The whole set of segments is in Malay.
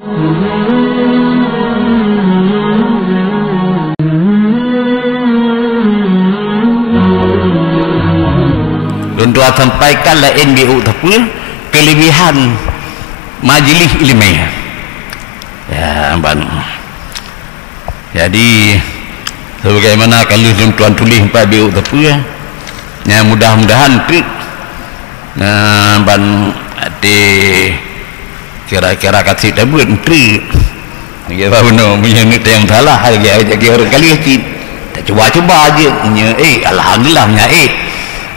Tuan sampaikan lain biu tapi kelebihan majlis ilmiah. Ya, abang. Jadi sebagaimana kalau tuan tulis empat biu tapi ya mudah-mudahan tu abang ada kira-kira kasih tabut tu. Ya benar punya ni yang salah harga jadi orang kali kecil. Tak cuba-cuba aje. Alhamdulillah punya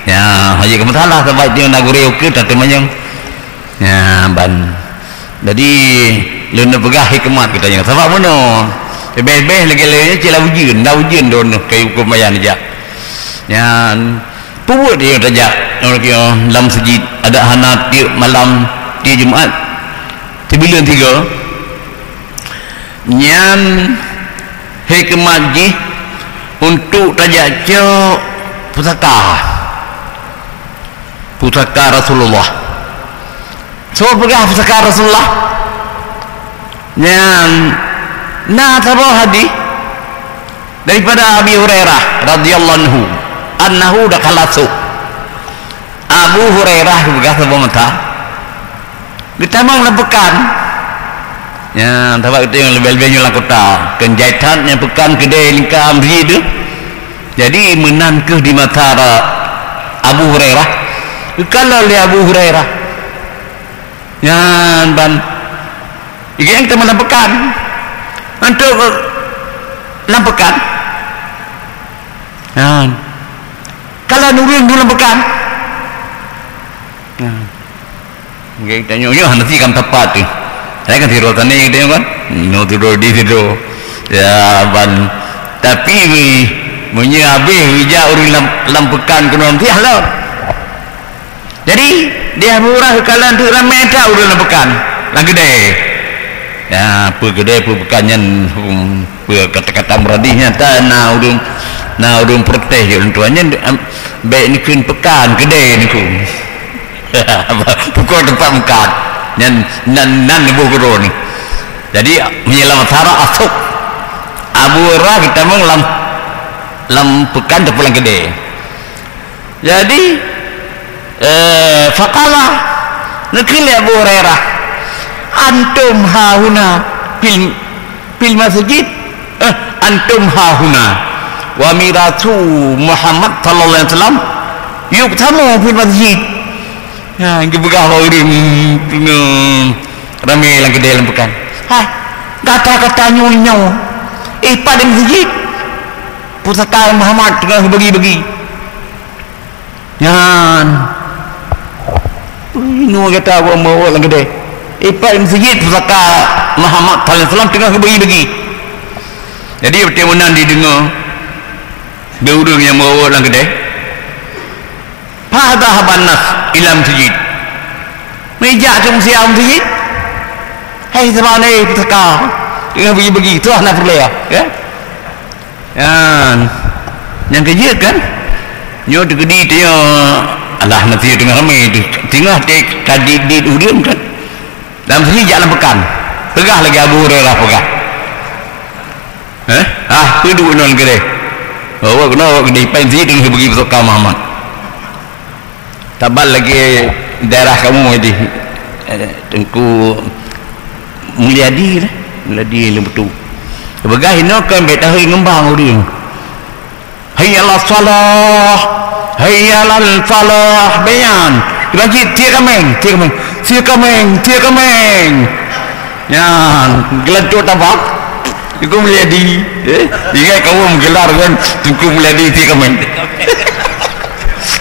ya haji ke masalah sebab dia nak gurau ke tak temanya ya ban jadi lu nak pegah hikmat kita yang sebab mana bebeh lagi cila ujian dah ujian don kai hukum bayan aja ya puut dia saja orang dalam masjid ada hanat dia malam di Jumaat sebelum 3 nyan hikmat ji untuk tajak cok pusaka Rasulullah. So pegah pusaka Rasulullah. Yang tahu hadis daripada Abi Hurairah radhiyallahu anhu dakhalatu. Abu Hurairah pegah sebab mata. Ditamang lepekan. Ya, tahu itu yang lebih-lebihnya lah kota. Kenjaitan yang pekan kedai lingkar amri itu. Jadi menangkeh di mata Abu Hurairah. Kalau lihat Abu Hurairah yang ban yang kita menampakkan untuk nampakkan kalau nurun dulu nampakkan kita nyonya nanti kan tepat tu saya kan tidur tadi kita kan tidur di situ ya ban tapi punya habis hijau orang lampakkan kena nanti halau. Jadi dia murah kalan tu ramai tak urang pekan. Lang gede. Ya, apa gede apa pekannya apa kata-kata meradihnya tak na urang protes je tuannya baik ni kun pekan gede ni ku. Pukul tempat pekan. Nan ibu guru ni. Jadi menyelamat sara asuk. Abu Hurairah kita meng lam pekan tu pulang gede. Jadi faqala nakil Abu Hurairah antum hauna fil masjid antum hauna wa miratu Muhammad sallallahu alaihi wasallam yuktamu fil masjid ya gebegah orang ramai lagi dalam pekan kata-kata nyonyo pada masjid pusaka Muhammad tengah bagi-bagi yan ini kata apa mau lagi deh. Ipat masjid pusaka Muhammad sallallahu alaihi wasallam tengah bagi-bagi. Jadi bagaimana didengar beurang yang mau lagi deh. Pada habanas ilam masjid. Meja cung siam masjid. Hai sebab ni pusaka tengah bagi-bagi tu nak boleh ya. Yang kerja kan. Nyo tegedi dia Allah nanti tengah ramai tengah tadi di udiam kan dalam sini jalan pekan pegah lagi Abu Hurairah pegah peduk non gede kena gede pensi tengah bagi pusaka Muhammad tabal lagi daerah kamu di Tengku Mulyadi lembutu pegah ini kan beta hari ngembang udiam hayyalah salah hayyalal falah bayan lagi tia kameng ya geladot apa Tengku Mulyadi ingat kamu menggelar kan Tengku Mulyadi tia kameng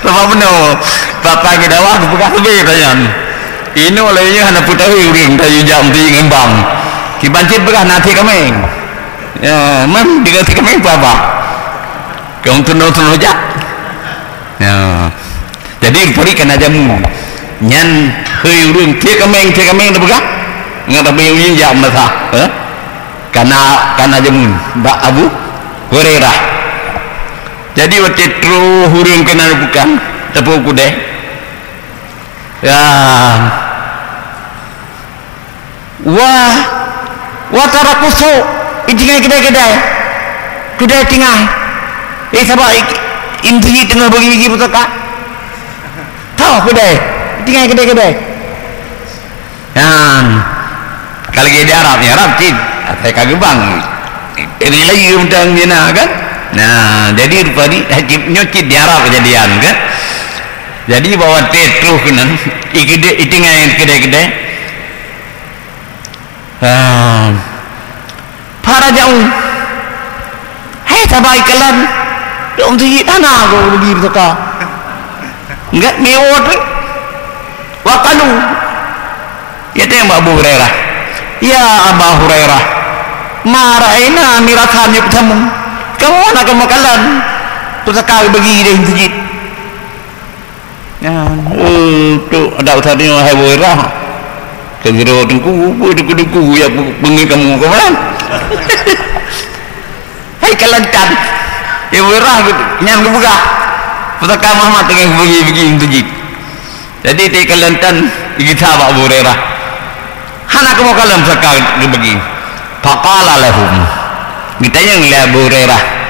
apa benar bapak gedawah bekas lebih tayan ini olehnya anak putawi uring tayu jam di ngembang kibancit bekas nanti kameng ya mem diganti kameng apa kamu tunau jak ya jadi berikan aja mu nyan hơi urang tia kameng dah begah ngat tapi yin jam masa kana jamun Mbak Abu Hurairah jadi waktu tru hurung kena bukan tepuk kude ya wah wa tarakusu tinggal kedai tinggal sebab imti tengah bagi putaka tahu kedai tinggal kedai kalau di Arab cik saya kagak bang ini lagi undang dia kan. Nah, jadi tadi nyocit di Arab kejadian kan. Jadi bawa terus kenan itingai kedai. Para jauh. Hei sabai kalan. Dong tu tanah kau bagi betaka. Enggak mewah. Wakalu. Ya tembak Abu Hurairah. Ya Abu Hurairah. Maraina mirathan yuktamu. Kamu nak kemakalan tu sekali bagi dia masjid tu ada usahanya hai berah kira tengku duku ya bengi kamu kemalan hai kalantan ya berah nyam kebuka pusaka Muhammad tengah bagi masjid jadi te kalantan kita Abu Hurairah hana kemakalan pusaka dibagi faqala lahum ditanya oleh Abu Hurairah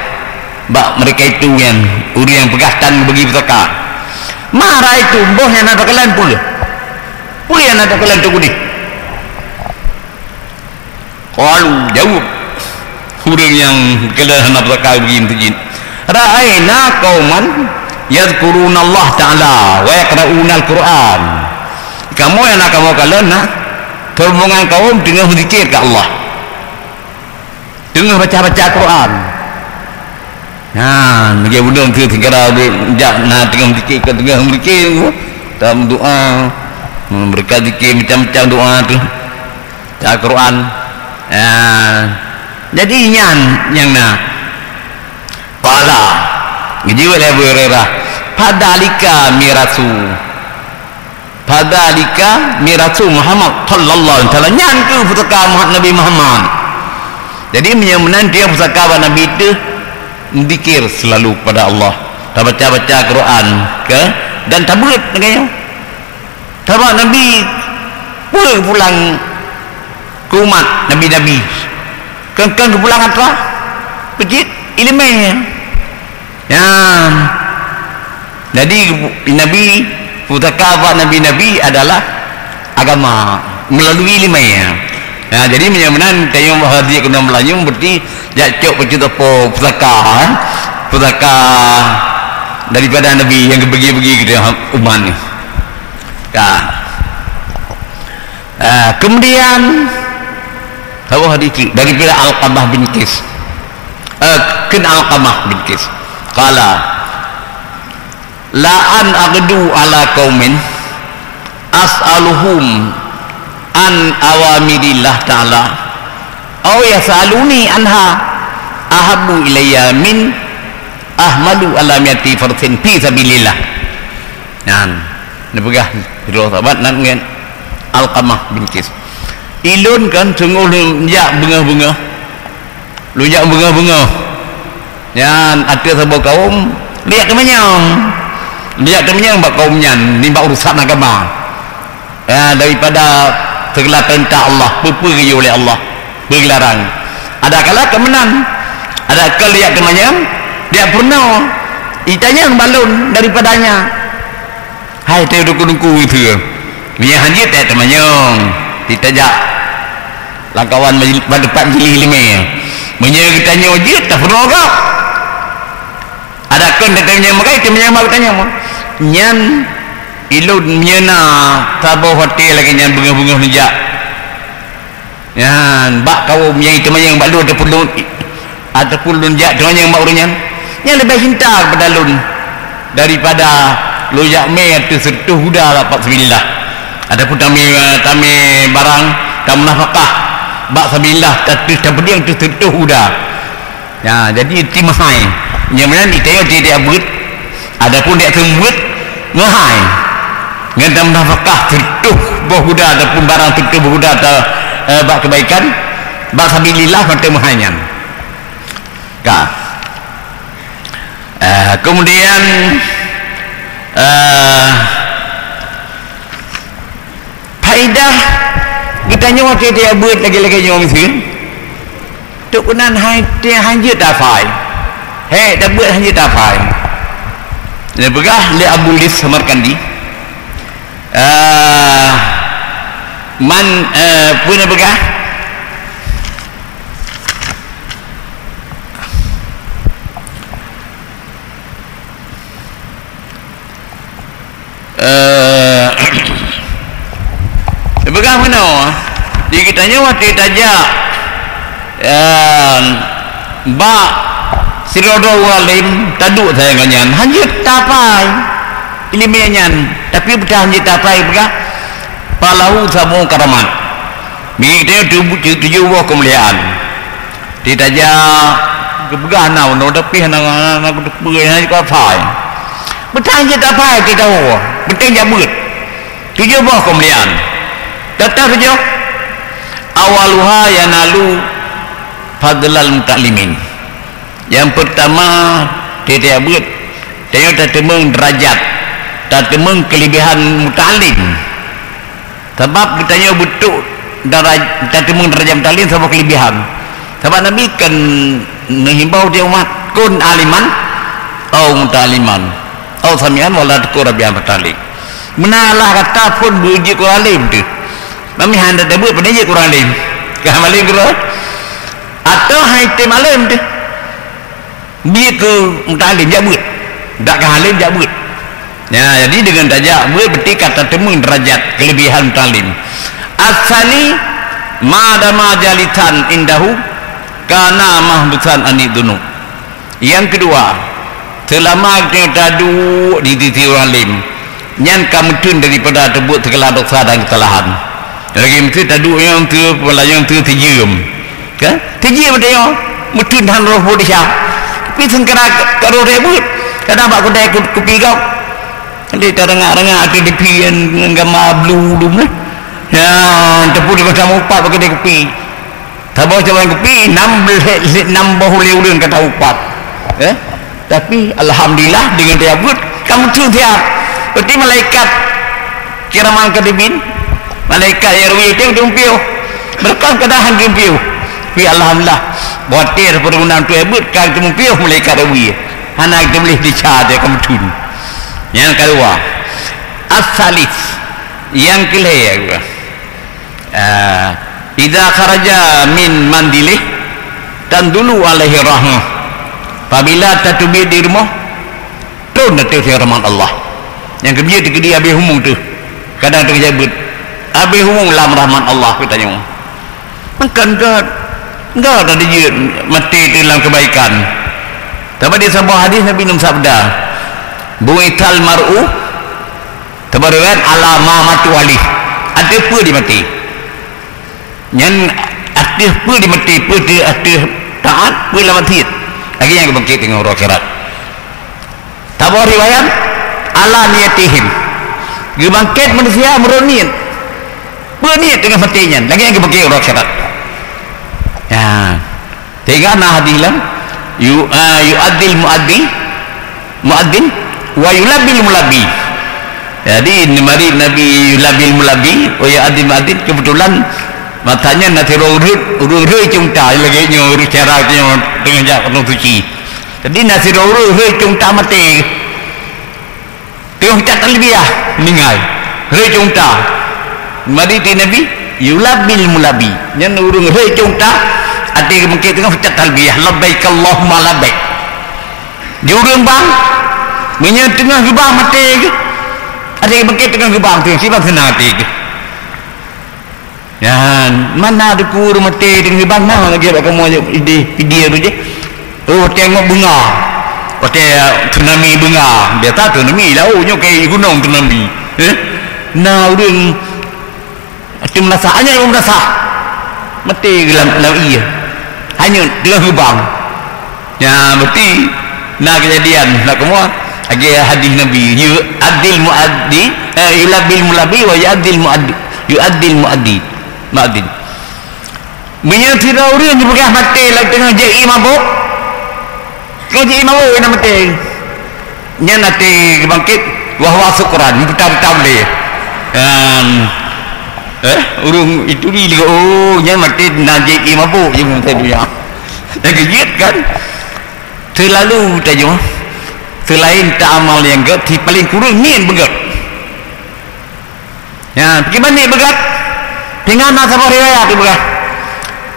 mereka itu yang uri yang pegatan bagi petaka marah itu boh yang ada kalian pula yang ada kalian tu ni qalu jawab orang yang kalian hendak petaka bagi masjid ra'ayna qauman yadhkuruna Allah Ta'ala wa yaqra'una Al-Quran kamu yang nak kamu kalian nak rombongan kaum dengan berzikir ke Allah dengar baca-baca Quran. Dia budang tu segera jak nak tengah zikir ke tengah zikir dalam doa mereka zikir macam-macam doa tu baca Quran. Jadi yang nak pala jadi oleh Abu Hurairah padalika mirasu Muhammad sallallahu alaihi wasallam nyan tu pusaka Nabi Muhammad. Jadi menyamakan dia pusaka Nabi itu zikir selalu kepada Allah dan baca-baca Quran dan tabut dengannya sebab Nabi pulang ke umat Nabi-Nabi kan kepulangan telah pejit ilmunya jadi Nabi pusaka Nabi-Nabi adalah agama melalui ilmunya. Jadi menyamakan tayang bahagia kena melayung berarti jacok pecut apa pusaka daripada Nabi yang bagi-bagi kita umat ni. Kemudian apa hadis daripada Al-Qamah bin Qais. Al-Qamah bin Qais. Qala la an aqdu ala qaumin as'aluhum an awamirillah ta'ala aw yasaluni anha ahabbu ilayya min ahmalu ala miati farsin fi sabilillah. Nepegah dulu sahabat nan ngen Al-Qamah bin Qais ilun kan sungguh lunjak bunga-bunga yang ada sebuah kaum lihat temannya bak kaumnya ni bak urusan agama daripada segala perintah Allah berpergi oleh Allah berlarang ada kala kemenang ada kala lihat temannya dia pernah ditanya balon daripadanya hai teh duku-duku itu dia hanya tak temannya ditajak langkawan depan jili lima menyerah tanya je tak pernah kau ada kan datangnya makai temannya mau tanya nyan ilud nyena tabuh hotel lagi nyan bunga-bunga nejak nyan bak kau yang temannya yang bak lu ataupun lunjak temannya yang bak urunyan yang lebih cinta kepada lun daripada lu yak me tu sertuh huda dapat sembilah adapun tami barang tam nafkah bak sembilah tapi yang tu sertuh huda jadi timahai yang mana ditanya dia buat adapun dia sembut ngahai ngendam nafkah sertuh bohuda ataupun barang sertuh bohuda atau bak kebaikan bak sabilillah kata mahainya kemudian faedah kita nyawa dia buat lagi-lagi nyawa miskin tụ con ăn hai dưa ta phải he đã bữa hai dưa ta phải ne begah le Abu Lis Samarkandi man punya begah begah mana dia kitanya waktu tajak ba sirodo walim taduk saya kanyan hanya tapai ilmiahnya tapi bedah hanya tapai begah palahu samu karamat begitu tujuh buah kemuliaan dia tajak begah nau tapi anak pergi kau fai bedah hanya tapai kita tahu betul jabut tujuh buah kemuliaan tetap saja awaluha yanalu fadlal muta'limin. Yang pertama dia buat dia temeng derajat dan temeng kelebihan muta'lim. Sebab kitanya betul darajat temeng derajat muta'lim sebab kelebihan. Sebab Nabi kan menghimbau dia umat kun aliman atau muta'liman atau samian wala taqrabiyan muta'lim. Menalah kata pun beruji Quran alim tu. Mami hendak dia buat penanya Quran alim. Kah malim ke atau hai tem alim tu. Biar ke mutalim jabut. Tak ke alim jabut. Ya, jadi dengan tajak berarti kata temu derajat kelebihan mutalim. Asani madama jalitan indahu kana mahbusan anidunu. Yang kedua, selama kita tadu di sisi orang alim, nyan kamu tun daripada tebut segala dosa dan kesalahan. Lagi mesti tadu yang tu pelayan tu terjem. Kan? Terjem dia mutun han roh bodisha. Tapi sengkara karo rebut. Kadang bak kedai kopi kau. Dia terengah-engah ada di pian gambar blue dum. Ya, tepuk di macam upat pakai kopi. Tabau jalan kopi 6 boleh ulun kata upat. Tapi alhamdulillah dengan dia buat kamu tu tiap. Berarti malaikat kiraman kadibin. Malaikat yang rugi itu jumpiu. Berkah kedahan jumpiu. Tapi alhamdulillah buat dia pergunaan tu hebut kan jumpiu malaikat rugi. Anak kita boleh dicari kamu tu. Yang kedua, as-salis yang kelihatan. Idza kharaja min mandilih dan dulu alaihi rahmah. Apabila tatubih di rumah, tu nanti firman Allah. Yang kebiasa dia habis humung tu. Kadang tu jabut. Habis humung dalam rahmat Allah katanya. Maka enggak ada dia mati dalam kebaikan. Tapi di sebuah hadis Nabi sabda, buital mar'u tabaruan ala ma matu ali. Ada apa di mati? Yang ada apa di mati? Apa di ada taat, apa la mati. Lagi yang bangkit dengan orang akhirat. Tabar riwayat ala niyatihim. Bangkit manusia meroniat. Berniat dengan matinya. Lagi yang bangkit orang akhirat. Ya. Tiga nah hadilan yu'addil muadzin wa yulabil mulabi. Jadi mari Nabi yulabil mulabi wa yu'addil muadzin kebetulan matanya nanti urut cungta lagi nyuruh cara dengan jak penuh suci. Jadi nasi urut cungta mati. Tengok tak talbiyah meninggal. Cungta. Mari di Nabi yulabil mulabi. Yang urut cungta ada mungkin tengok tak talbiyah labbaik Allahumma labbaik. Di urut bang menyang tengah gebang mati ke. Ada mungkin tengah gebang tu sibang senang mati ke. Ya, mana ada kur mati dengan bangna lagi apa kamu dia tu je. Oh, tengok bunga. Oh, tsunami bunga. Dia tak tsunami lah. Oh, nyokai gunung tsunami. Nah, urang itu merasa hanya merasa mati dalam iya. Hanya dengan lubang. Ya, berarti nak kejadian nak kamu lagi hadis Nabi yu'addil muaddi yulabil mulabi wa yu'addil muaddi Ma'adin menyati orang yang berkah mati lah tengah jai mabuk kau jai mabuk yang mati yang nanti bangkit wahwa syukuran betul-betul boleh urung itu dia oh yang mati nak jai mabuk yang mati dia kejut kan terlalu tanya selain tak amal yang gak si paling kurang niat begat ya bagaimana niat begat dengan nasabah riwayat tu begat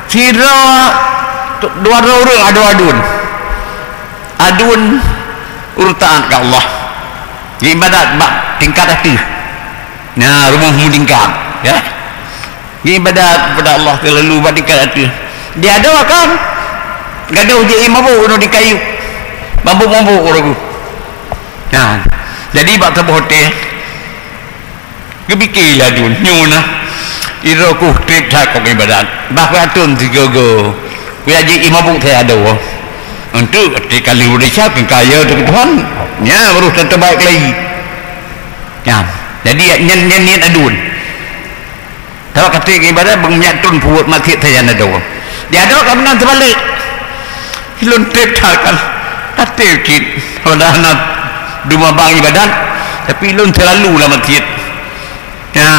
sira dua orang adun urutan ke Allah ibadat bak tingkat hati nah rumah tingkat ya ibadat kepada Allah terlalu bak tingkat hati dia ada kan gaduh je mabuk no di kayu mabuk orang nah jadi bak tabuh hotel kepikirlah dun nyuna iraku trip tak kau ibadat bak atun tiga-go kuya je mabuk saya ada untuk kali udah siap kaya Tuhan ya baru terbaik lagi ya jadi nyen adun kalau kata ibadat bernyatun buat mati saya ada dia ada kan benar terbalik hilun trip kan kata kit pada nak dua bang ibadat tapi hilun terlalu lah mati ya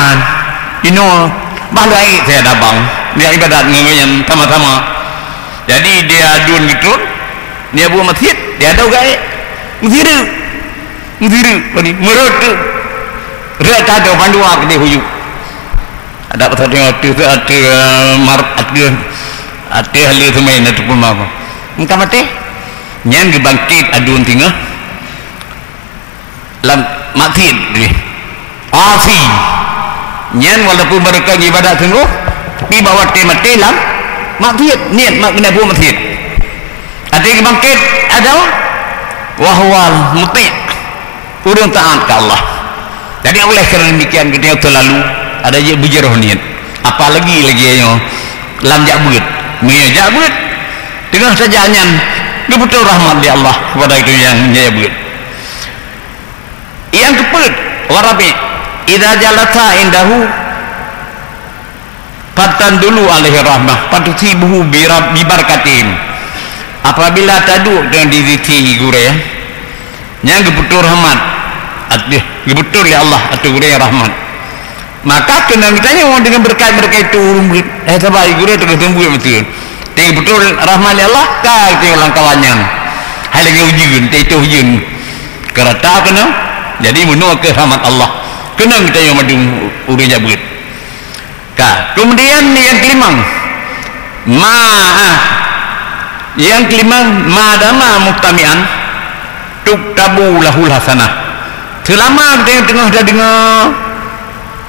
balai saya ada bang dia ibadat dengan sama-sama jadi dia adun gitu dia buat masjid dia ada gaya menghiru ni merut tu rata ada pandua ke dia huyuk ada pasal tu ada marat ada halir semain tu pun apa engkau mati yang dibangkit adun tinggal dalam masjid ni afi yang walaupun mereka ibadat sungguh tapi bawa mati dalam masjid niat mak kena buat masjid ada yang bangkit ada wahwal muti' urang taat ke Allah jadi oleh kerana demikian kita terlalu ada je berjerah niat apalagi yang lam jabut jabut dengan saja nyan dia betul rahmat di Allah kepada itu yang jabut yang keput warabi idza jalata indahu patan dulu alaihi rahmah patusibuhu bibarakatin apabila taduk dengan dizikir gure ya yang betul rahmat betul ya Allah atau gure rahmat maka kena ditanya orang dengan berkait itu sabar gure tu ketemu betul dengan betul rahmat ya Allah kau tengok langkawannya hal lagi ujian itu ujian kereta kena jadi menolak ke rahmat Allah kena ditanya madu urenya begitu kemudian yang kelima madama muktamian tuktabu lahul hasanah selama tengah dah dengar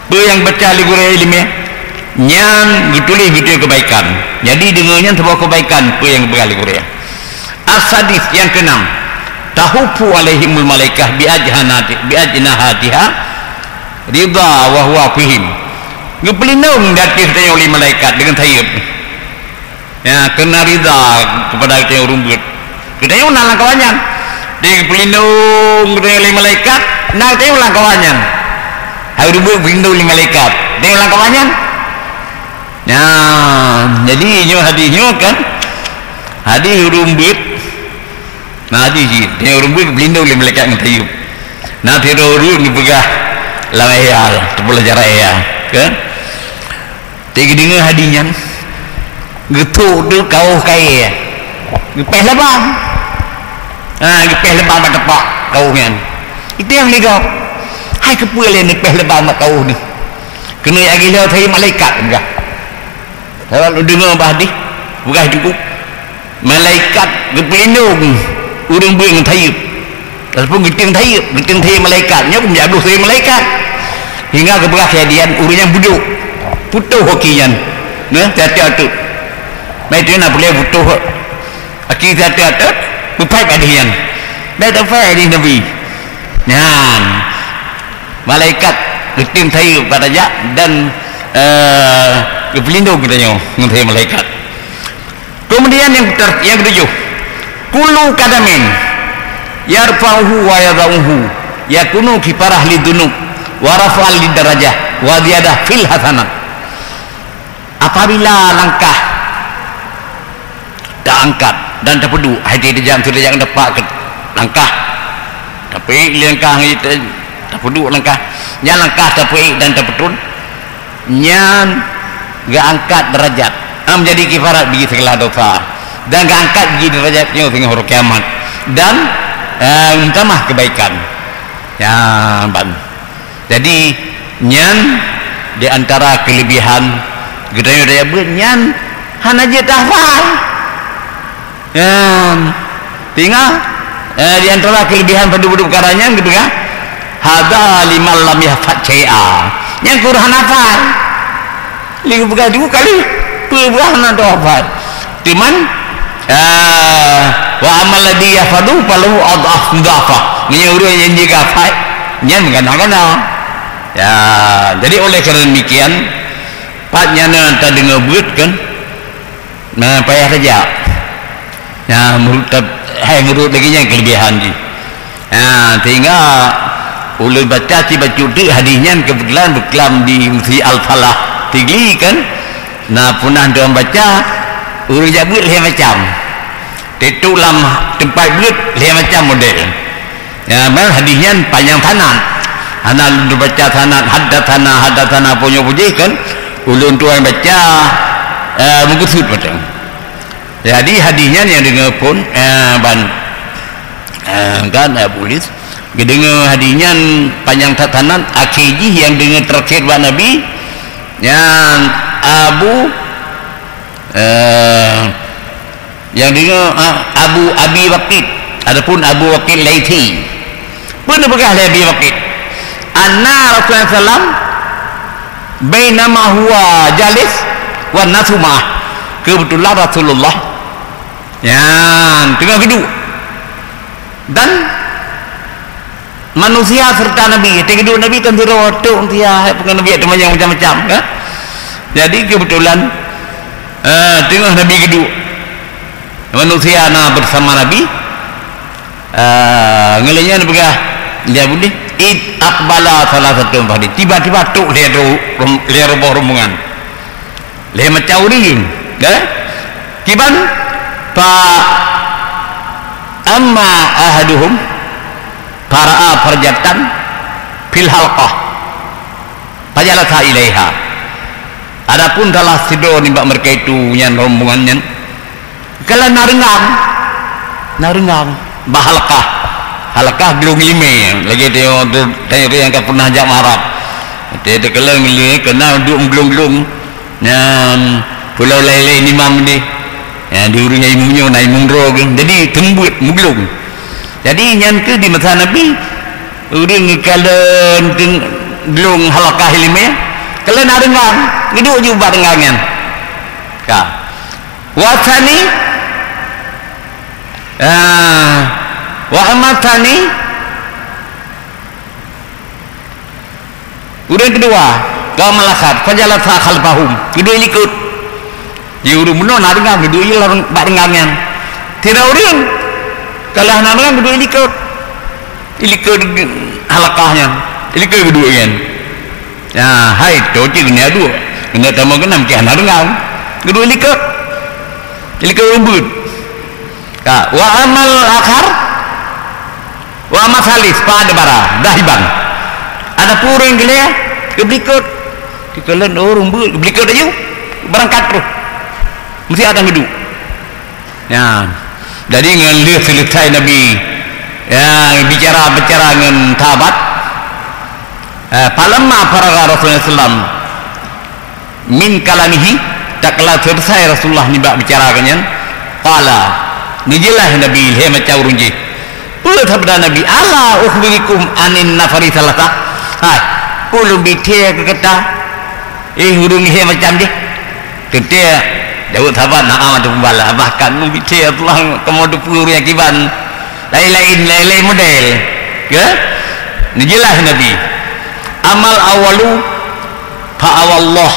yang baca ligure ilmiah yang ditulis video kebaikan jadi dengarnya sebuah kebaikan yang berkali gure as-sadis yang keenam tahufu alaihimul malaikah biajnahatiha ridha wa huwa fihim ngepelindung datif tanya oleh malaikat dengan tayyib ya kena ridha kepada kita yang rumput kita yang nak langkawannya dia pelindung oleh malaikat nak kita yang langkawannya harus rumput pelindung oleh malaikat dia yang langkawannya ya jadi ini hadisnya kan hadis rumput nah hadis dia yang rumput pelindung oleh malaikat dengan tayyib nah terorun dipegah lamaya terpula jarak ya kan tiga dengar hadisnya getuk tu kau kaya gepeh lebang gepeh lebang pada tepak kau kan itu yang ligau hai kepul yang gepeh lebang mak kau ni kena yang gila saya malaikat enggak kalau dengar apa hadis bukan cukup malaikat gepelindung urang buang tayyib walaupun geting tayyib malaikatnya pun jatuh saya malaikat hingga kebelah kejadian urangnya buduk putuh hokian nah tiap-tiap mai tu nak boleh butuh aki tiap-tiap bupai padian dah tafai di nabi nyan malaikat geting tayyib pada jak dan pelindung kita dengan malaikat kemudian yang ketujuh kullu kadamin yarfa'uhu wa yadauhu yakunu kifarah lidunub wa rafa'al lidarajah wa ziyadah fil hasanat apabila langkah tak angkat dan terpedu hati dia jangan dapat langkah tapi langkah itu terpedu langkah yang langkah tapi dan terpedun nyan gak angkat derajat menjadi kifarat bagi segala dosa dan angkat ji derajatnya tengah hari kiamat dan tambah kebaikan ya ban. Jadi nyan di antara kelebihan gedanya daya nyan hana je tahfal yan tinggal di antara kelebihan penduduk perkaranya gitu kan hada liman lam yahfad syai'a yang kurang hafal lihat bukan dua kali perbuahan atau hafal cuman wa amal ladhi yahfadu falahu adhaf mudhafah menyuruh yang jika hafal yang mengkana-kana ya. Jadi oleh kerana demikian patnya nanti dengar buat kan payah saja ya menurut lagi yang kelebihan ni sehingga ulul baca baca hadisnya kebetulan berkelam di Masjid Al-Falah tinggi kan punah dia baca urut jabut dia macam itu dalam tempat buat dia macam model ya memang hadisnya panjang sanad anak baca sanad hadatsana punya puji kan ulun tuan baca mengusut macam. Jadi hadisnya yang dengar pun kan polis dengar hadisnya panjang tatanan akiji yang dengar terakhir buat Nabi yang yang dengar Abu Abi Waqid adapun Abu Waqid Laiti pun bekas Abi Waqid anna Rasulullah sallam bainama huwa jalis wa nasumah kebetulan Rasulullah yang tengah duduk dan manusia serta Nabi tengah duduk Nabi kan terrotok dia pengen Nabi itu macam-macam kan jadi kebetulan tengah Nabi duduk manusia bersama Nabi ngelenya begah dia boleh id akbala salah satu tadi tiba-tiba tuk dia rombongan dia macam uring dah kiban fa amma ahaduhum para'a farjatan fil halqah fajalasa ilaiha adapun salah sido nimbak mereka itu yang rombongannya kalau narengang bahalqah halakah gelung lime lagi dia yang tak pernah ajak marab dia terkeleng ni kena duduk gelung-gelung yang pulau lele ni mam ni yang diurungnya imunyo na imundro jadi tembut muglung jadi yang ke di masa Nabi urang kalen gelung halakah lime kalau narengang duduk juga dengangan ka wasani wa amatani urang kedua kau malakat fajalasa khalfahum kedua ikut diurung benar nak dengar kedua ia larang barengangan tidak urang kalau nak dengar kedua ikut halakahnya ikut kedua kan ya hai toci ni dua kena tambah kena mesti nak dengar kedua ikut rembut ka wa amal akhar wa masalis pada bara dahiban ada purang gele keblikut dikelan orang buat keblikut aja berangkat terus mesti ada hidup ya jadi ngelih selesai Nabi ya bicara dengan sahabat falamma faraga Rasulullah sallam min kalamihi taklah selesai Rasulullah ni bicarakannya qala nijilah Nabi he macam urunji sabda Nabi ala ukhbirikum anin nafari salasa hai puluh bitia ke kata hurung he macam je kata jauh sahabat nak amat pembala bahkan bitia Allah kemodu puluh yang kiban lain-lain model ke ni jelas Nabi amal awalu fa'awallahu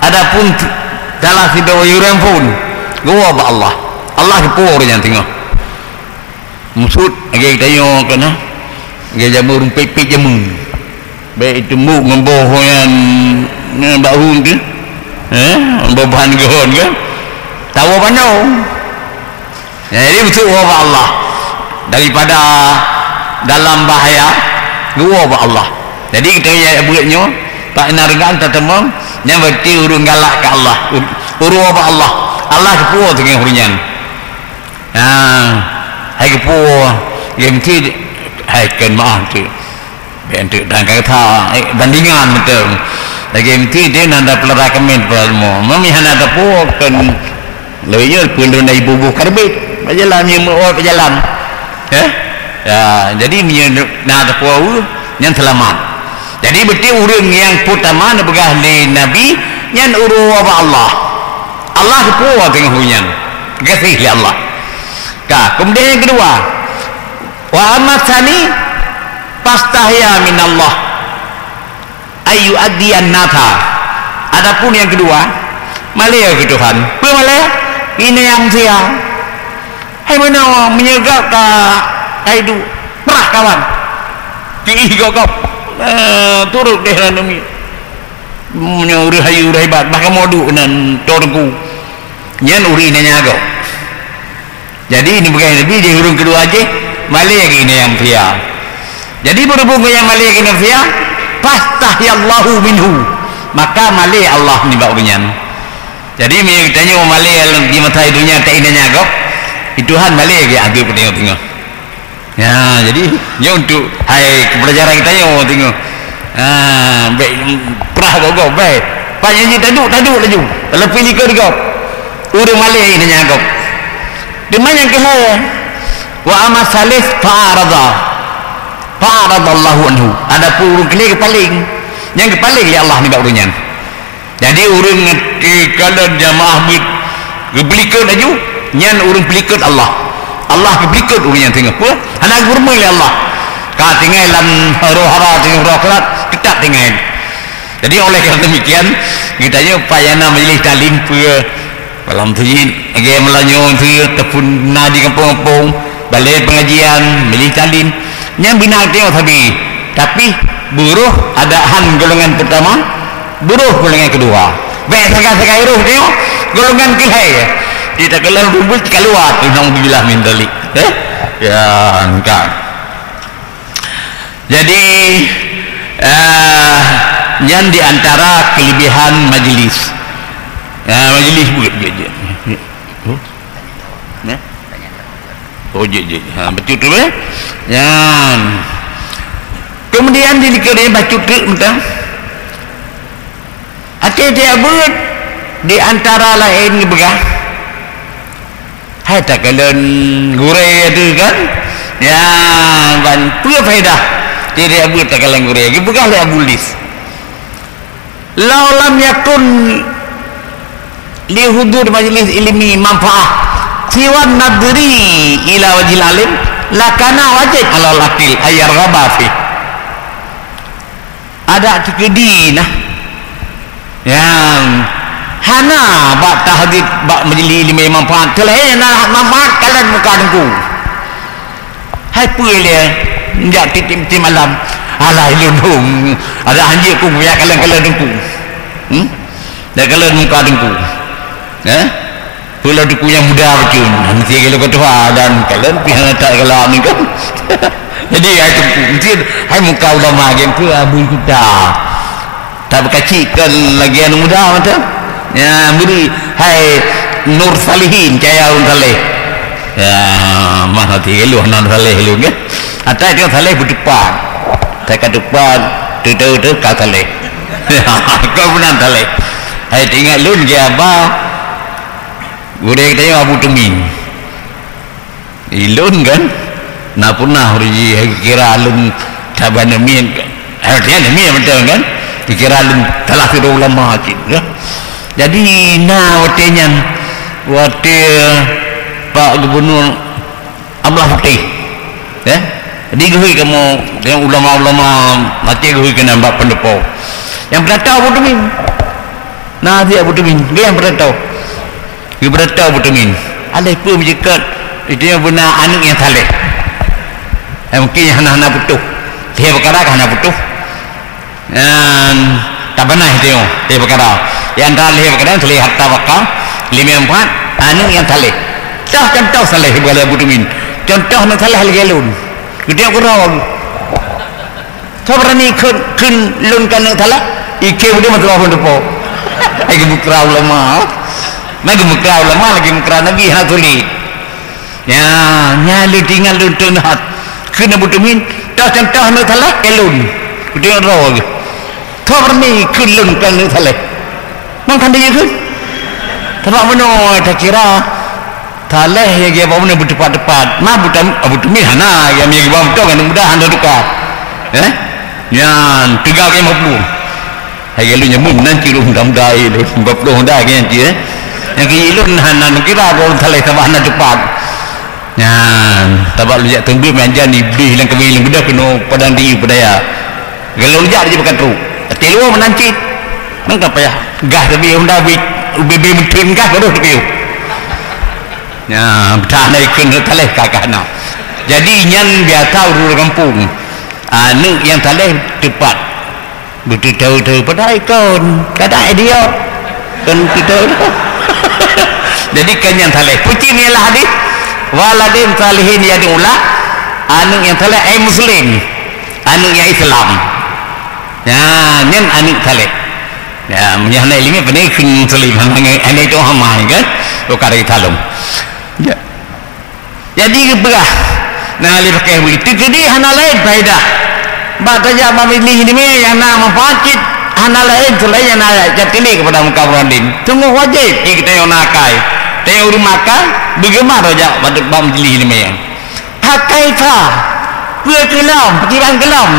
adapun dalam sidau yuran pun gua ba Allah kepur yang tengok musut agi tayo kana agi jamur pipit jamu baik itu mu ngemboh yang bahun ke beban gehon ke tahu mana jadi musut gua ba Allah daripada dalam bahaya gua ba Allah jadi kita ya buatnya tak nak rengang tak temang yang berarti urung galak ke Allah, urung apa Allah kepuah dengan hurian. Hai kepuah game ti hai ken maaf tu bentuk dan kata bandingan betul lagi mesti dia nanda pelara kemen pelmo mami hana ada puak kan leuyeul pun dari bubuh karbit berjalan yang berjalan ya jadi nanda puak yang selamat. Jadi berarti urang yang pertama begah di nabi yang uru Allah kepuah dengan hunyan kasih li Allah. Kemudian yang kedua, wa amatsani pastahya minallah ayu adiyan nata. Adapun yang kedua, malaya ke Tuhan. Apa malaya? Ini yang dia. Hai mana menyegak ka kaidu perah kawan. Tinggi gogok. Turut deh nami. Menyuri hayu hebat bahkan modu nan torku. Nyan uri nanya gok. Jadi ini bukan lebih di huruf kedua aja malaya ini yang dia. Jadi berhubung yang malaya ini dia fastahyallahu minhu maka malaya Allah ni baurian. Jadi dia tanya malaya di mata dunia tak inanya kok itu Tuhan malaya ke ada tengok-tengok. Ya jadi dia untuk hai pelajaran kita yo tengok. Baik perah gogok baik. Pak nyanyi taduk laju. Kalau pilih kau urang malaya inanya kok. Dimana yang kedua wa amma salis fa'aradallahu anhu. Ada pun kali kepaling yang kepaling li Allah ni bak urunyan. Jadi urang kalau jamaah belikat laju nyan urang belikat Allah kebelikat urunyan tengok apa ana gurma li Allah ka tinggal dalam roh-roh tengok roh akhirat tetap tinggal. Jadi oleh kerana demikian kita nya payana majlis talim malam tu lagi melanyo tu tepun nadi kampung-kampung balik pengajian milih talim yang bina tengok tapi buruh ada han golongan pertama buruh golongan kedua baik sekai ruh tengok golongan kehai kita kelar rumput keluar tu naudzubillah min dzalik ya enggak. Jadi yang di antara kelebihan majlis majlis buat je. Betul tu yang kemudian dikira baca tu entah dia buat di antara lain begah hai tak kalian gurai tu kan ya ban pua faedah dia buat tak kalian gurai lagi begah le abulis laulam yakun li hudur majlis ilmi manfaah siwan nadri ila wajil alim lakana wajib ala lakil ayar ghabafi. Ada tikedi nah yang hana bak tahdid bak majlis ilmi manfaat telain nak manfaat kalian muka dengku hai puile njak titim malam alah ilun ada anjir ku ya kalian dengku dah kalian muka dengku pula duku yang muda bercun nanti kalau kata dan kalian pihak tak kalau ni kan jadi aku mesti hai muka ulama yang tu abul kita tak berkacikkan lagi yang muda macam ya beri hai nur salihin cahaya orang saleh ya mana tiga lu nan saleh lu kan atas dia saleh berdepan saya kat depan tu kat saleh kau benar saleh hai tinggal lu dia apa gurek tanya Abu Temin ilun kan nak pernah hari kira alun taban min artinya min betul kan dikira alun telah tidur ulama kan jadi watenya wate Pak Gubernur Abdullah Putih jadi gue kamu yang ulama-ulama mati gue kena mbak pendepo yang beratau Abu Temin dia Abu Temin dia yang beratau dia beratau Abu Temin alih pun menjekat itu yang benar anak yang saleh mungkin hana butuh dia perkara hana butuh dan tak benar itu dia perkara yang antara dia perkara saleh harta bakal 5-4 anak yang saleh contoh saleh boleh Abu Temin contoh nak saleh lagi lun dia kurang kau berani kun lun kan nak saleh ike dia macam apa tu lagi mukra ulama lagi mukra nabi ha tuli nya lu tinggal lu tunat kena butumin dah contoh nu thalah elun dia ro ge thor ni kulun kan nu thalah mang kan dia kun tak meno tak kira thalah ya ge bawa nu depat-depat ma butumin hana ya mi ge bawa tu kan mudah anda duka yan tegak ke mapu hai lu nyamun nanti lu dai lu baplo dah ke nanti yang ke ilun hana kira bawa thalah sabana depat yan tabak lu jak tunggu manjan iblis lang kami lang budak kena padang di pedaya kalau lu jak dia pakai truk telu menancit nang apa ya gas tapi honda bebe mutun gas baru tu ya betah naik kena taleh kakak nak jadi nyan biasa urus kampung anu yang taleh tepat betul tahu pada ikon kadang dia kan kita jadi kan yang taleh puji ni lah hadis waladin salihin yad'ula anu yang taleh muslim anu yang Islam ya nyen anu taleh ya menyana ilmu benar kun muslim anu itu hamai kan lokari talum ya jadi berah nah li pakai begitu jadi hana lain faedah bataja memilih ini yang nama fakit hana lain selain yang jatili kepada muka berandin tunggu wajib kita yang nakai teori makan bagaimana saja pada memilih ini yang hakaifa kelam pikiran kelam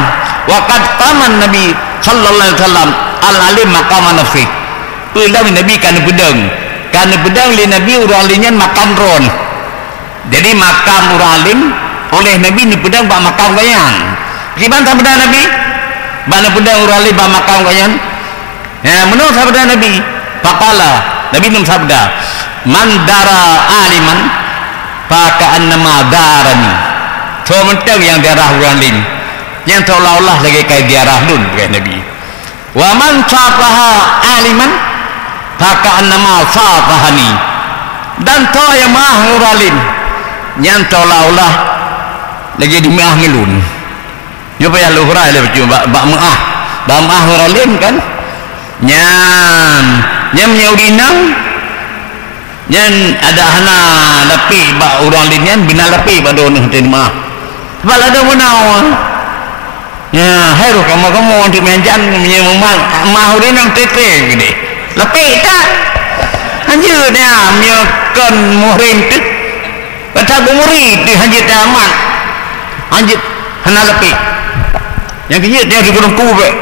waqad taman Nabi sallallahu alaihi wasallam al-alim maqam nafsi kelam Nabi kan pedang li Nabi uralinya makam ron jadi makam uralim oleh Nabi ni pedang bak makam gayang gimana sabda Nabi bana pedang uralim bak makam gayang ya menurut sabda Nabi faqala Nabi nom sabda man dara aliman faka'annama darani so mentang yang darah uralim yang seolah-olah lagi kayak darah nun kata Nabi wa man safaha aliman faka'annama safahani dan to yang maha uralim yang seolah-olah lagi di maah ngelun dia payah luhra dia bak maah uralim kan nyam nyaurinang nyan ada hana lepi bak uralim nyan bina lepi pada orang hati maah sebab ada menau ya heru kamu untuk menjan menyemang maah uralim tete gini lepi tak anjir dia miakan muhrim tu kata murid di hanjit aman hanjit hana lepi yang kira dia di gunung kubek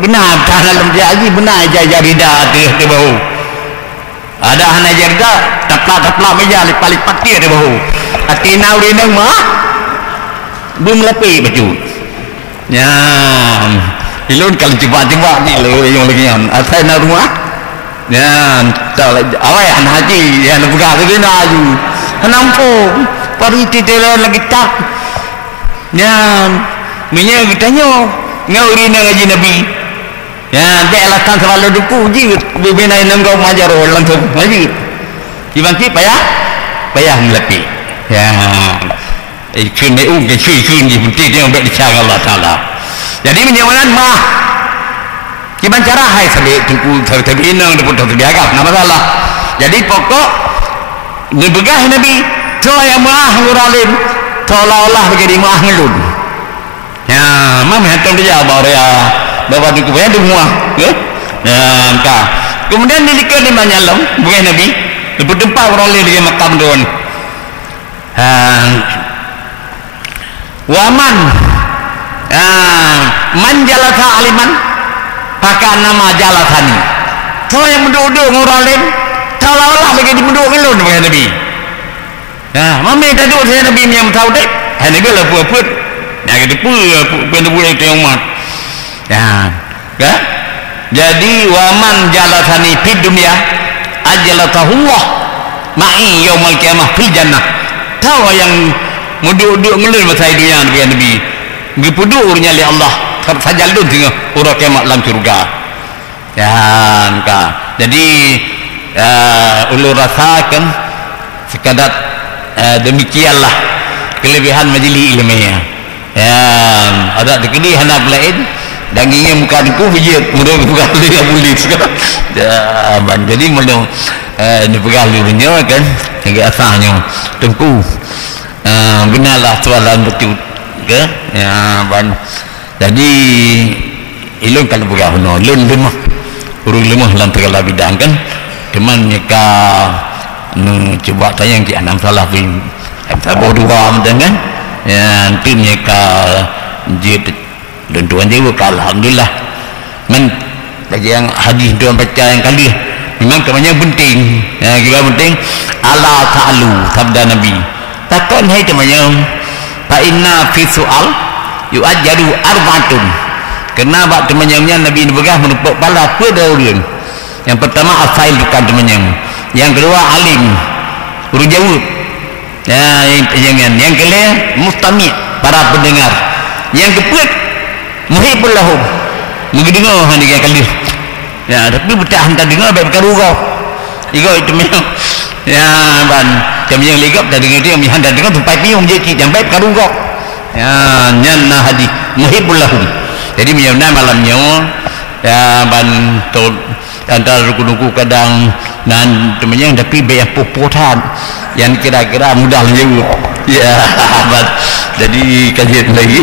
benar tak dalam jaji benar jaja rida di bahu ada hana jarga taplak meja lipat dia di bahu hati nauri nang mah belum lepi baju ya ilun kalau coba ni lo yang lagi yang asal na rumah ya tak awak anak haji yang buka tu na aju nampu pariti telo lagi tak ya minyak kitanya ngauri na ngaji Nabi ya dia alasan selalu duku jit bibina inang kau majar langsung ngaji dibanti payah melepi ya ikun meung ke ikun di penting dia ambil dicang Allah Taala jadi menyawanan mah gimana cara hai sampai duku sampai inang dapat terbiagap nama salah jadi pokok dibegah Nabi tu yang mah nguralim seolah-olah menjadi mah ngelun ya mam hatam dia ya bawa duku ya semua ya ka kemudian dilikar di manyalam bukan Nabi di tempat nguralim di makam don waman man jalasa aliman pakai nama jalasani so yang menduduk nguralim seolah-olah lagi dimenduk ngelun bukan Nabi ya mami taduk saya Nabi yang tahu dek Nabi lah puat ya kita punya itu yang mat ya kan jadi waman jalasani fid dunya ajalatahullah ma'i yaumil qiyamah fil jannah tahu yang muduk-duk ngelun masa dunia Nabi gepudurnya li Allah sajalun tengah urang kiamat dalam surga ya kan jadi ulur rasakan sekadar demikianlah kelebihan majlis ilmiah ya ada kelebihan lain dan ingin muka duku biji mudah buka lihat bulis Jadi belum ni pegalunya kan yang asalnya tengku benarlah soalan betul ke ya ban jadi ilun kalau pegalunya ilun lemah urung lemah dalam segala bidang kan cuman mereka coba tayang di enam salah bin tabur dua dengan ya nanti mereka jadi dan tuan dia alhamdulillah men bagi yang hadis tuan baca yang kali memang kebanyakan penting ya kita penting ala ta'alu sabda Nabi takkan hai temannya fa inna fi soal yu'ajjaru arba'atun kenapa temannya Nabi bergah menepuk pala apa daun yang pertama asail bukan temannya yang kedua alim guru jawab ya yang kelima mustami para pendengar yang keempat muhibbul lahum mendengar hanya kali ya tapi betah hantar dengar baik perkara kau itu memang ya ban kami yang legap dah dengar dia hantar dengar sampai piung je yang baik perkara kau ya nyanna hadi muhibbul lahum jadi menyana malamnya ya ban tu antara ruku-ruku kadang dan temannya tapi banyak popotan yang kira-kira mudah juga ya ban jadi kajian lagi